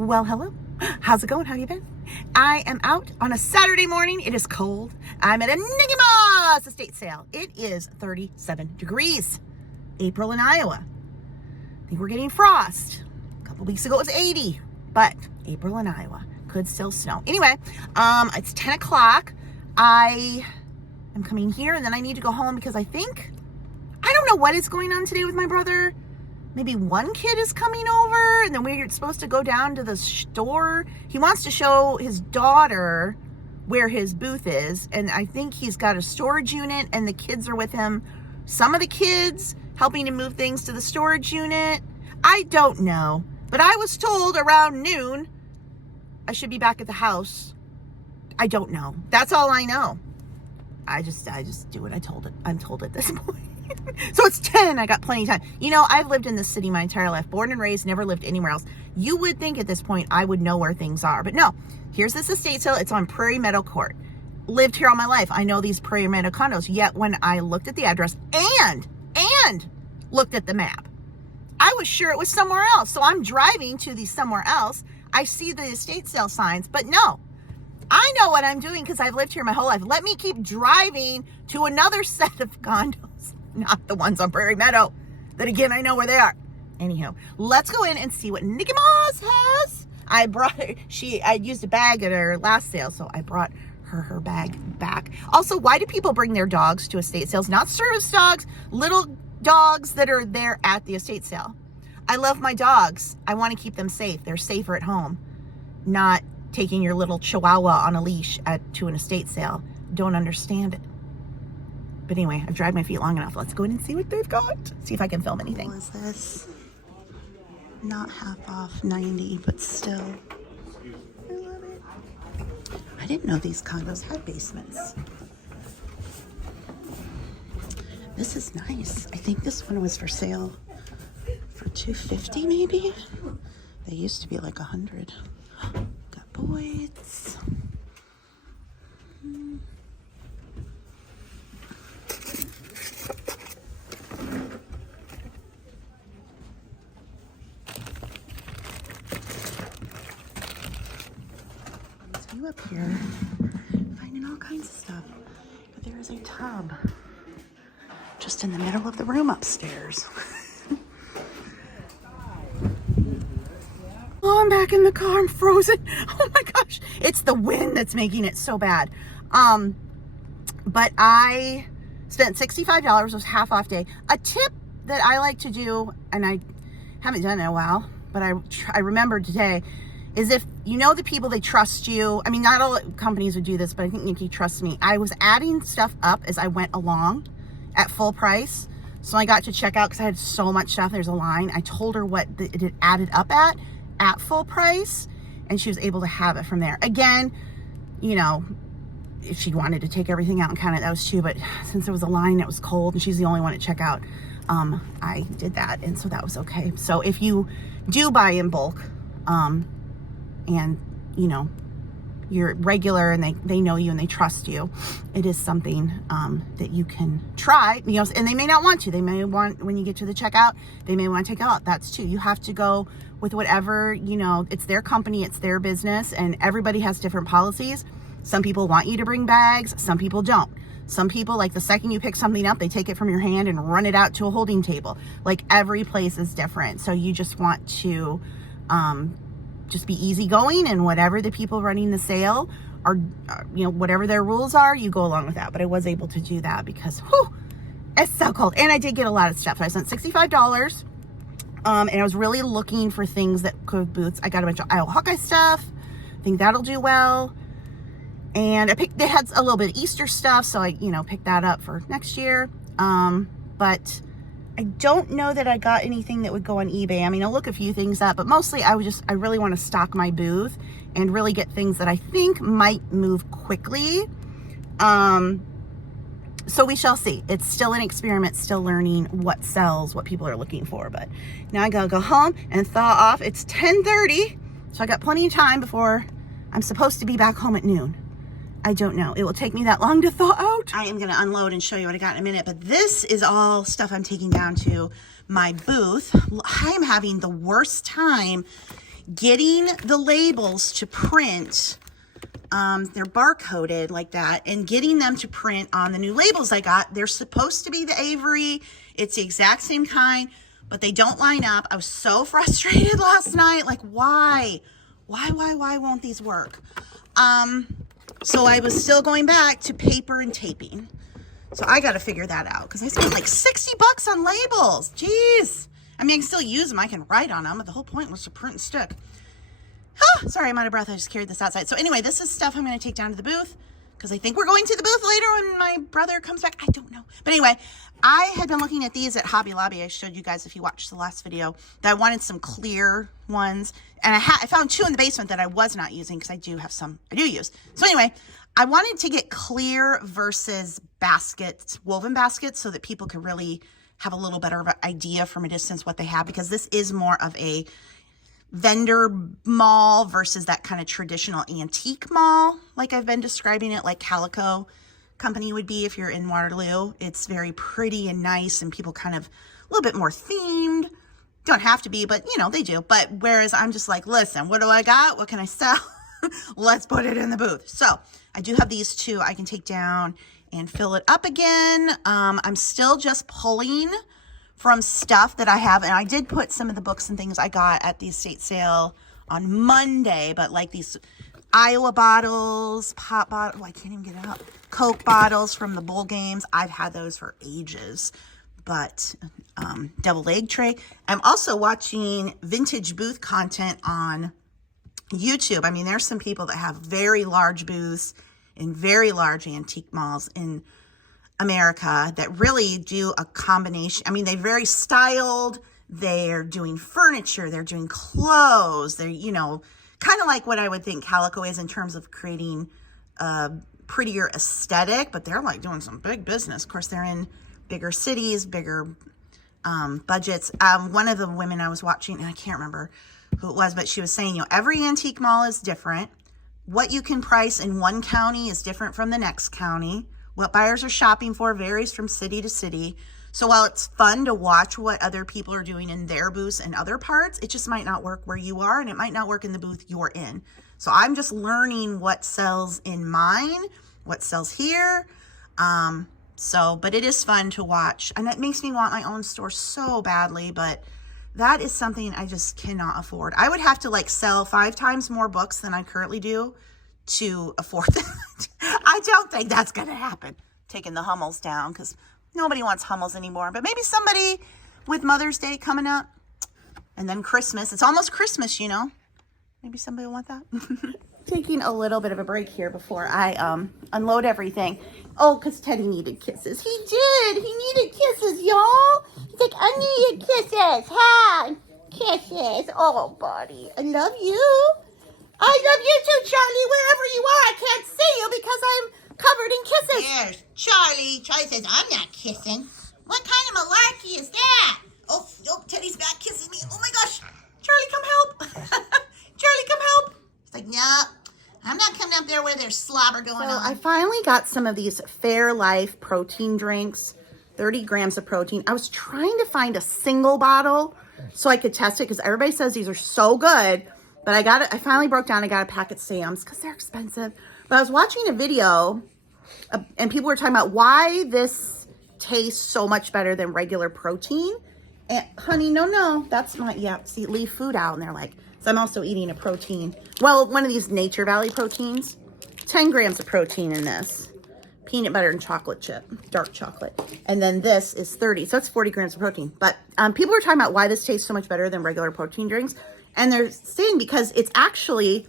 Well, hello. How's it going? How you been? I am out on a Saturday morning. It is cold. I'm at a Nicky Moss estate sale. It is 37 degrees. April in Iowa. I think we're getting frost. A couple weeks ago it was 80, but April in Iowa could still snow. Anyway, it's 10 o'clock. I am coming here and then I need to go home because I don't know what is going on today with my brother. Maybe one kid is coming over and then we're supposed to go down to the store. He wants to show his daughter where his booth is. And I think he's got a storage unit and the kids are with him. Some of the kids helping him move things to the storage unit. I don't know. But I was told around noon I should be back at the house. I don't know. That's all I know. I just do what I'm told at this point. So it's 10. I got plenty of time. You know, I've lived in this city my entire life. Born and raised, never lived anywhere else. You would think at this point I would know where things are. But no, here's this estate sale. It's on Prairie Meadow Court. Lived here all my life. I know these Prairie Meadow condos. Yet when I looked at the address and looked at the map, I was sure it was somewhere else. So I'm driving to the somewhere else. I see the estate sale signs, but no. I know what I'm doing because I've lived here my whole life. Let me keep driving to another set of condos. Not the ones on Prairie Meadow. That again, I know where they are. Anyhow, let's go in and see what Nicky Moss has. I used a bag at her last sale, so I brought her bag back. Also, why do people bring their dogs to estate sales? Not service dogs, little dogs that are there at the estate sale. I love my dogs. I want to keep them safe. They're safer at home. Not taking your little chihuahua on a leash to an estate sale. Don't understand it. But anyway, I've dragged my feet long enough. Let's go in and see what they've got. See if I can film anything. What is this? Not half off, 90, but still. I love it. I didn't know these condos had basements. This is nice. I think this one was for sale for $250 maybe. They used to be like $100. Got Boyd's. Up here, finding all kinds of stuff, but there is a tub just in the middle of the room upstairs. Oh, I'm back in the car. I'm frozen. Oh my gosh, it's the wind that's making it so bad. But I spent $65. It was half off day. A tip that I like to do, and I haven't done it in a while, but I remembered today, is if you know the people, they trust you. I mean, not all companies would do this, but I think Nikki trusts me. I was adding stuff up as I went along at full price. So I got to check out because I had so much stuff. There's a line. I told her what it had added up at full price, and she was able to have it from there. Again, you know, if she wanted to take everything out and count it, that was too. But since there was a line, it was cold, and she's the only one at checkout, I did that, and so that was okay. So if you do buy in bulk, and you know you're regular and they know you and they trust you, it is something that you can try, you know. And they may not want to, they may want, when you get to the checkout, they may want to take it out. That's too, you have to go with whatever, you know, it's their company, it's their business, and everybody has different policies. Some people want you to bring bags, some people don't. Some people, like, the second you pick something up, they take it from your hand and run it out to a holding table. Like, every place is different. So you just want to just be easygoing, and whatever the people running the sale are, you know, whatever their rules are, you go along with that. But I was able to do that because, whew, it's so cold. And I did get a lot of stuff. I spent $65, and I was really looking for things that could boots. I got a bunch of Iowa Hawkeye stuff. I think that'll do well. And they had a little bit of Easter stuff, so I, you know, picked that up for next year. But I don't know that I got anything that would go on eBay. I mean, I'll look a few things up, but mostly I really want to stock my booth and really get things that I think might move quickly. So we shall see. It's still an experiment, still learning what sells, what people are looking for. But now I gotta go home and thaw off. It's 10:30, so I got plenty of time before I'm supposed to be back home at noon. I don't know. It will take me that long to thaw out. I am going to unload and show you what I got in a minute, but this is all stuff I'm taking down to my booth. I am having the worst time getting the labels to print, they're barcoded like that, and getting them to print on the new labels I got. They're supposed to be the Avery. It's the exact same kind, but they don't line up. I was so frustrated last night. Like, why won't these work? So I was still going back to paper and taping. So I got to figure that out because I spent like $60 on labels. Jeez. I mean, I can still use them. I can write on them, but the whole point was to print and stick. Oh, sorry, I'm out of breath. I just carried this outside. So anyway, this is stuff I'm going to take down to the booth because I think we're going to the booth later when my brother comes back. I don't know. But anyway, I had been looking at these at Hobby Lobby. I showed you guys, if you watched the last video, that I wanted some clear ones. And I found 2 in the basement that I was not using because I do have some I do use. So anyway, I wanted to get clear versus baskets, woven baskets, so that people could really have a little better of an idea from a distance what they have, because this is more of a vendor mall versus that kind of traditional antique mall, like I've been describing it, like Calico Company would be if you're in Waterloo. It's very pretty and nice, and people kind of a little bit more themed. Don't have to be, but you know, they do. But whereas I'm just like, listen, what do I got? What can I sell? Let's put it in the booth. So I do have these 2 I can take down and fill it up again. I'm still just pulling from stuff that I have, and I did put some of the books and things I got at the estate sale on Monday, but like these Iowa bottles, pop bottle, I can't even get it out, Coke bottles from the bowl games. I've had those for ages, but double egg tray. I'm also watching vintage booth content on YouTube. I mean, there's some people that have very large booths in very large antique malls in America that really do a combination. I mean, they're very styled. They're doing furniture. They're doing clothes. They're, you know, kind of like what I would think Calico is in terms of creating a prettier aesthetic, but they're like doing some big business. Of course, they're in bigger cities, bigger budgets. One of the women I was watching, and I can't remember who it was, but she was saying, you know, every antique mall is different. What you can price in one county is different from the next county. What buyers are shopping for varies from city to city. So while it's fun to watch what other people are doing in their booths and other parts, it just might not work where you are, and it might not work in the booth you're in. So I'm just learning what sells in mine, what sells here. But it is fun to watch, and it makes me want my own store so badly, but that is something I just cannot afford. I would have to like sell 5 times more books than I currently do to afford that. I don't think that's going to happen. Taking the Hummels down, because nobody wants Hummels anymore. But maybe somebody with Mother's Day coming up, and then Christmas. It's almost Christmas, you know. Maybe somebody will want that. Taking a little bit of a break here before I unload everything. Oh, because Teddy needed kisses. He did. He needed kisses, y'all. He's like, I need kisses. Ha! Kisses. Oh, buddy. I love you. I love you too, Charlie. Wherever you are, I can't see you because I'm covered in kisses. There's Charlie. Charlie says, I'm not kissing. What kind of malarkey is that? Oh, Teddy's back kissing me. Oh my gosh. Charlie, come help. Charlie, come help. It's like, no, I'm not coming up there where there's slobber going on. I finally got some of these Fairlife protein drinks, 30 grams of protein. I was trying to find a single bottle so I could test it because everybody says these are so good. But I got it. I finally broke down. I got a pack at Sam's because they're expensive. But I was watching a video and people were talking about why this tastes so much better than regular protein. And honey, no, that's not, see, leave food out. And they're like, so I'm also eating a protein. Well, one of these Nature Valley proteins, 10 grams of protein in this. Peanut butter and chocolate chip, dark chocolate. And then this is 30. So that's 40 grams of protein. But people were talking about why this tastes so much better than regular protein drinks. And they're saying because it's actually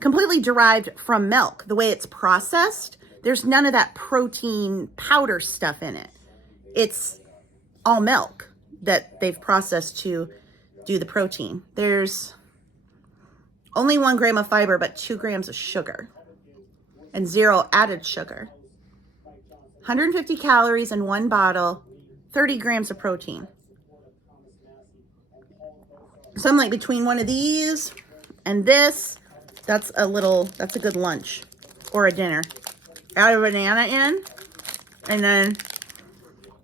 completely derived from milk. The way it's processed, there's none of that protein powder stuff in it. It's all milk that they've processed to do the protein. There's only 1 gram of fiber, but 2 grams of sugar and 0 added sugar. 150 calories in 1 bottle, 30 grams of protein. So I'm like, between one of these and this, that's a good lunch or a dinner. Add a banana in, and then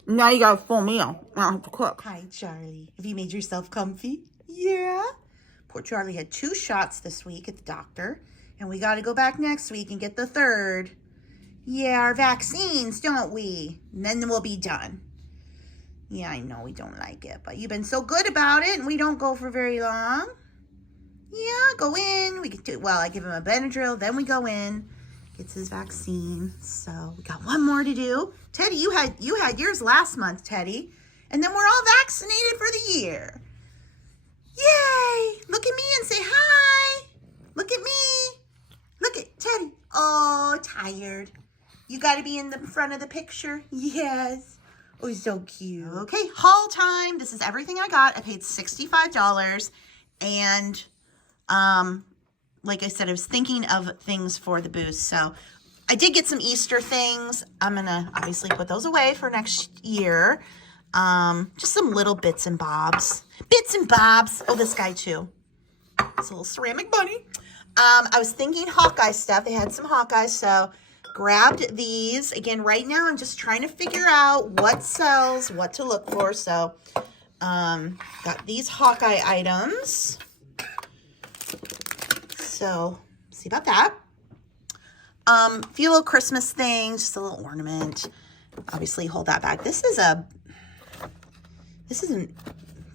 now you got a full meal. I don't have to cook. Hi, Charlie. Have you made yourself comfy? Yeah. Poor Charlie had 2 shots this week at the doctor, and we got to go back next week and get the 3rd. Yeah, our vaccines, don't we? And then we'll be done. Yeah, I know we don't like it, but you've been so good about it, and we don't go for very long. Yeah, go in. We get to, well, I give him a Benadryl, then we go in. Gets his vaccine. So we got one more to do. Teddy, you had yours last month, Teddy. And then we're all vaccinated for the year. Yay! Look at me and say hi. Look at me. Look at Teddy. Oh, tired. You got to be in the front of the picture. Yes. Oh, he's so cute. Okay, haul time. This is everything I got. I paid $65. And, like I said, I was thinking of things for the booth. So I did get some Easter things. I'm going to obviously put those away for next year. Just some little bits and bobs. Bits and bobs. Oh, this guy too. It's a little ceramic bunny. I was thinking Hawkeye stuff. They had some Hawkeye, so grabbed these. Again, right now I'm just trying to figure out what sells, what to look for. So, got these Hawkeye items. So, see about that. Few little Christmas things, just a little ornament. Obviously, hold that back. This is a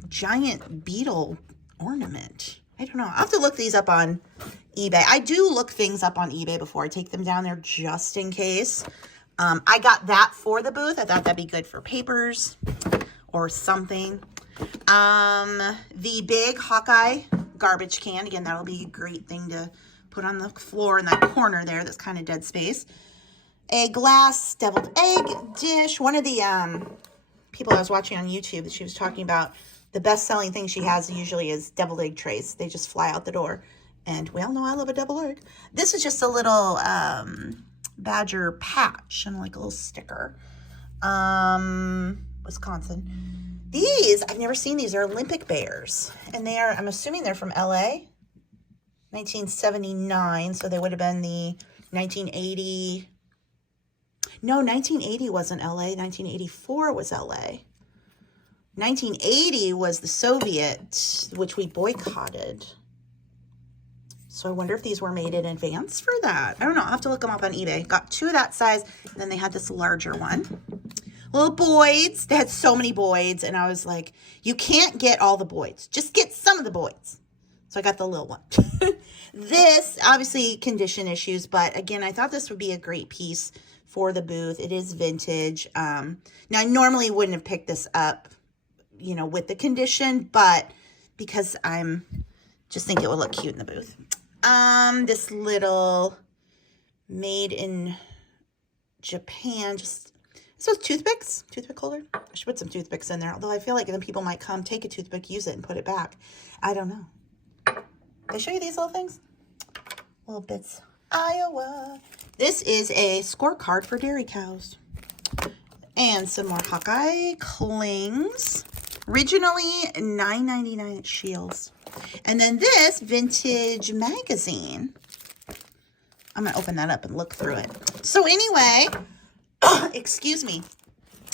giant beetle ornament. I don't know. I'll have to look these up on eBay. I do look things up on eBay before I take them down there just in case. I got that for the booth. I thought that'd be good for papers or something. The big Hawkeye garbage can. Again, that'll be a great thing to put on the floor in that corner there. That's kind of dead space. A glass deviled egg dish. One of the people I was watching on YouTube, that she was talking about the best-selling thing she has usually is deviled egg trays. They just fly out the door. And we all know I love a deviled egg. This is just a little badger patch and like a little sticker. Wisconsin. These, I've never seen these. They're Olympic bears. And they are, I'm assuming they're from LA. 1979. So they would have been the 1980. No, 1980 wasn't LA. 1984 was LA. 1980 was the Soviet, which we boycotted. So I wonder if these were made in advance for that. I don't know. I'll have to look them up on eBay. Got 2 of that size. And then they had this larger one. Little Boyds. They had so many Boyds. And I was like, you can't get all the Boyds. Just get some of the Boyds. So I got the little one. This, obviously, condition issues. But again, I thought this would be a great piece for the booth. It is vintage. Now, I normally wouldn't have picked this up, you know, with the condition. But because I'm just think it would look cute in the booth. This little made in Japan, just, so toothpicks, toothpick holder. I should put some toothpicks in there, although I feel like then people might come, take a toothpick, use it, and put it back. I don't know. Did I show you these little things? Little bits. Iowa. This is a scorecard for dairy cows. And some more Hawkeye clings. Originally $9.99 at Shields. And then this vintage magazine. I'm going to open that up and look through it. So anyway, excuse me,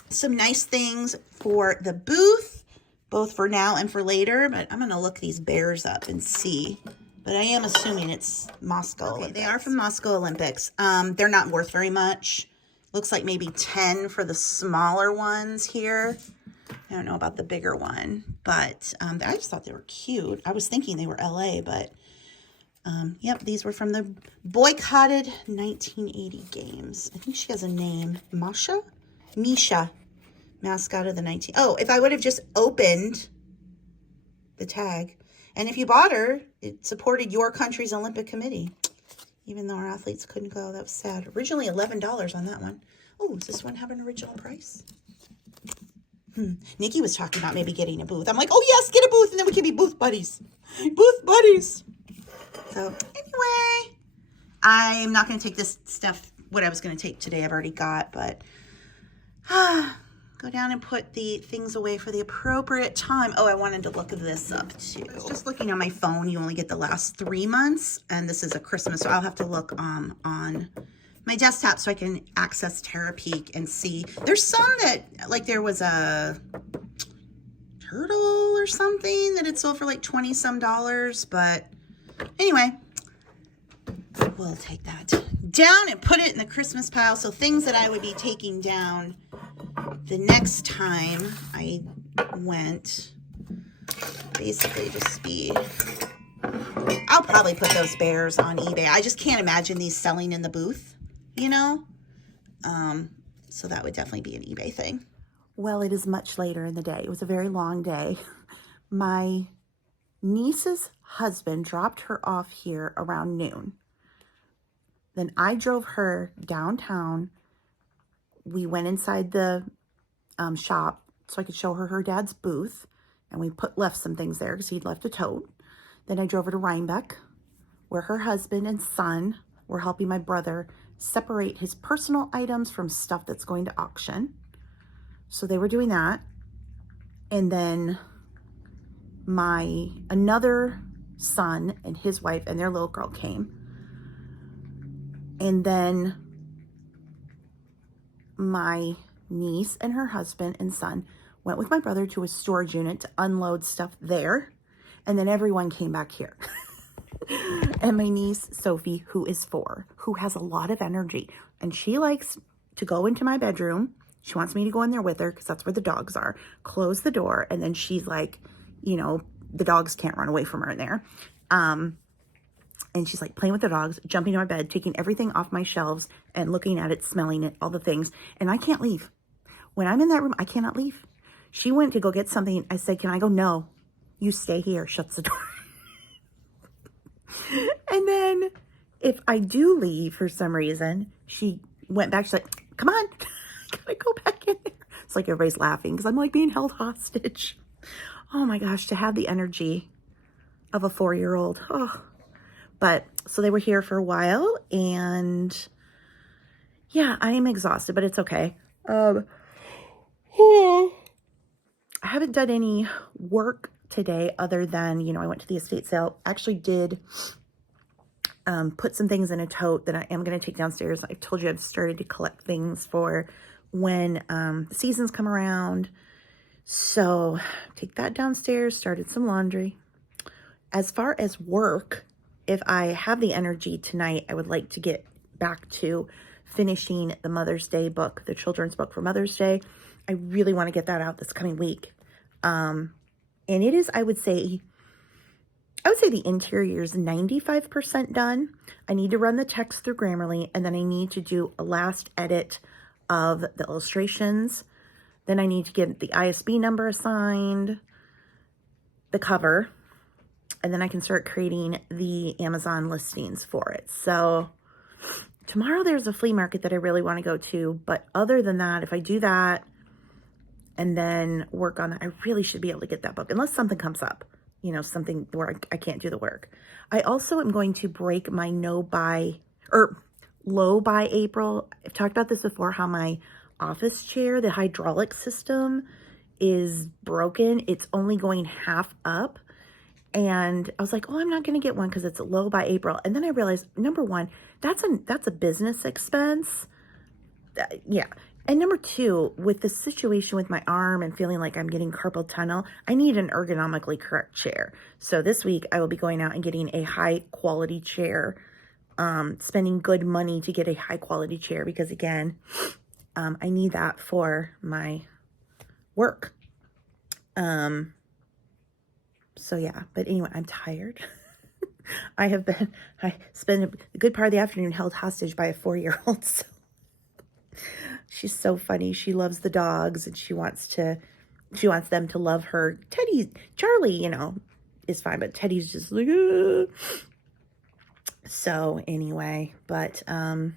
some nice things for the booth, both for now and for later. But I'm going to look these bears up and see. But I am assuming it's Moscow Olympics. They are from Moscow Olympics. They're not worth very much. Looks like maybe 10 for the smaller ones here. I don't know about the bigger one, but I just thought they were cute. I was thinking they were LA, but yep, these were from the boycotted 1980 games. I think she has a name. Masha? Misha. Mascot of the 19... Oh, if I would have just opened the tag. And if you bought her, it supported your country's Olympic Committee. Even though our athletes couldn't go. That was sad. Originally $11 on that one. Oh, does this one have an original price? Nikki was talking about maybe getting a booth. I'm like, oh yes, get a booth, and then we can be booth buddies. Booth buddies. So anyway, I'm not going to take this stuff, what I was going to take today, I've already got, but go down and put the things away for the appropriate time. Oh, I wanted to look this up too. I was just looking on my phone. You only get the last 3 months, and this is a Christmas, so I'll have to look on my desktop so I can access Terapeak and see. There's some that, like there was a, I'm turtle or something that had sold for like 20 some dollars. But anyway, we'll take that down and put it in the Christmas pile. So things that I would be taking down the next time I went, basically just be, I'll probably put those bears on eBay. I just can't imagine these selling in the booth, you know? So that would definitely be an eBay thing. Well, it is much later in the day. It was a very long day. My niece's husband dropped her off here around noon. Then I drove her downtown. We went inside the shop so I could show her dad's booth. And we left some things there because he'd left a tote. Then I drove her to Rhinebeck, where her husband and son were helping my brother separate his personal items from stuff that's going to auction. So they were doing that. And then my another son and his wife and their little girl came. And then my niece and her husband and son went with my brother to a storage unit to unload stuff there. And then everyone came back here. And my niece, Sophie, who is 4, who has a lot of energy. And she likes to go into my bedroom. She wants me to go in there with her because that's where the dogs are. Close the door. And then she's like, you know, the dogs can't run away from her in there. And she's like playing with the dogs, jumping to my bed, taking everything off my shelves and looking at it, smelling it, all the things. And I can't leave. When I'm in that room, I cannot leave. She went to go get something. I said, can I go? No, you stay here. Shuts the door. And then if I do leave for some reason, she went back. She's like, come on, I gotta go back in there. It's like everybody's laughing because I'm like being held hostage. Oh my gosh, to have the energy of a 4-year-old. Oh, but so they were here for a while and yeah, I am exhausted, but it's okay. I haven't done any work today other than, you know, I went to the estate sale. Actually did put some things in a tote that I am going to take downstairs. I've told you I've started to collect things for when the seasons come around. So take that downstairs, started some laundry. As far as work, if I have the energy tonight, I would like to get back to finishing the Mother's Day book, the children's book for Mother's Day. I really want to get that out this coming week. And it is, I would say the interior is 95% done. I need to run the text through Grammarly, and then I need to do a last edit of the illustrations. Then I need to get the ISB number assigned, the cover, and then I can start creating the Amazon listings for it. So tomorrow there's a flea market that I really want to go to, but other than that, if I do that and then work on that, I really should be able to get that book, unless something comes up, you know, something where I can't do the work. I also am going to break my low buy April. I've talked about this before, how my office chair, the hydraulic system is broken. It's only going half up. And I was like, oh, I'm not going to get one because it's low by April. And then I realized, number one, that's a business expense. Yeah. And number two, with the situation with my arm and feeling like I'm getting carpal tunnel, I need an ergonomically correct chair. So this week I will be going out and getting a high quality chair, spending good money to get a high quality chair because again, I need that for my work. So yeah, but anyway, I'm tired. I spent a good part of the afternoon held hostage by a 4-year-old. So she's so funny. She loves the dogs and she wants them to love her. Charlie, you know, is fine, but Teddy's just like, ugh. So anyway, but, yeah,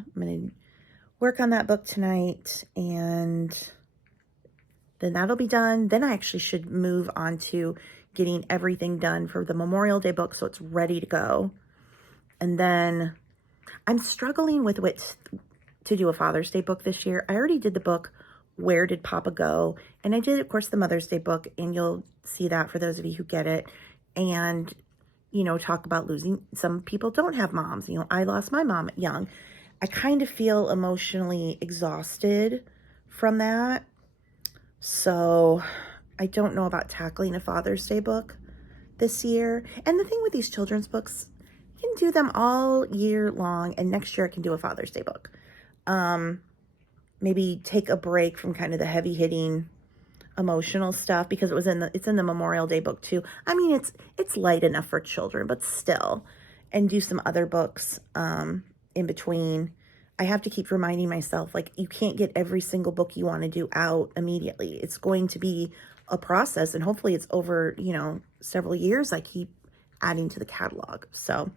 I'm going to work on that book tonight and then that'll be done. Then I actually should move on to getting everything done for the Memorial Day book so it's ready to go. And then I'm struggling with what to do a Father's Day book this year. I already did the book, Where Did Papa Go? And I did, of course, the Mother's Day book, and you'll see that for those of you who get it. And, you know, talk about losing. Some people don't have moms. You know, I lost my mom young. I kind of feel emotionally exhausted from that. So I don't know about tackling a Father's Day book this year. And the thing with these children's books, you can do them all year long, and next year I can do a Father's Day book. Maybe take a break from kind of the heavy hitting emotional stuff, because it's in the Memorial Day book too. I mean, it's light enough for children, but still, and do some other books in between. I have to keep reminding myself, like, you can't get every single book you want to do out immediately. It's going to be a process, and hopefully it's over, several years. I keep adding to the catalog. So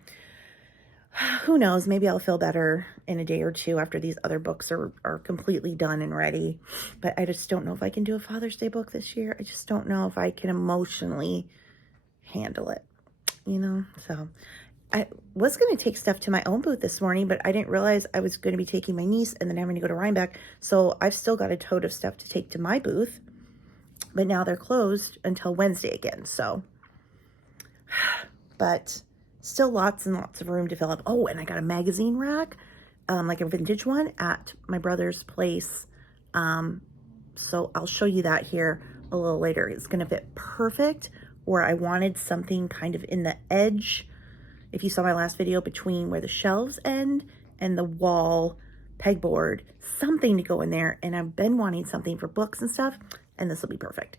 who knows, maybe I'll feel better in a day or two after these other books are completely done and ready. But I just don't know if I can do a Father's Day book this year. I just don't know if I can emotionally handle it, So I was going to take stuff to my own booth this morning, but I didn't realize I was going to be taking my niece and then having to go to Rhinebeck. So I've still got a tote of stuff to take to my booth, but now they're closed until Wednesday again. So, but still lots and lots of room to fill up. Oh, and I got a magazine rack, like a vintage one at my brother's place. So I'll show you that here a little later. It's going to fit perfect where I wanted something kind of in the edge. If you saw my last video, between where the shelves end and the wall pegboard, something to go in there. And I've been wanting something for books and stuff, and this will be perfect.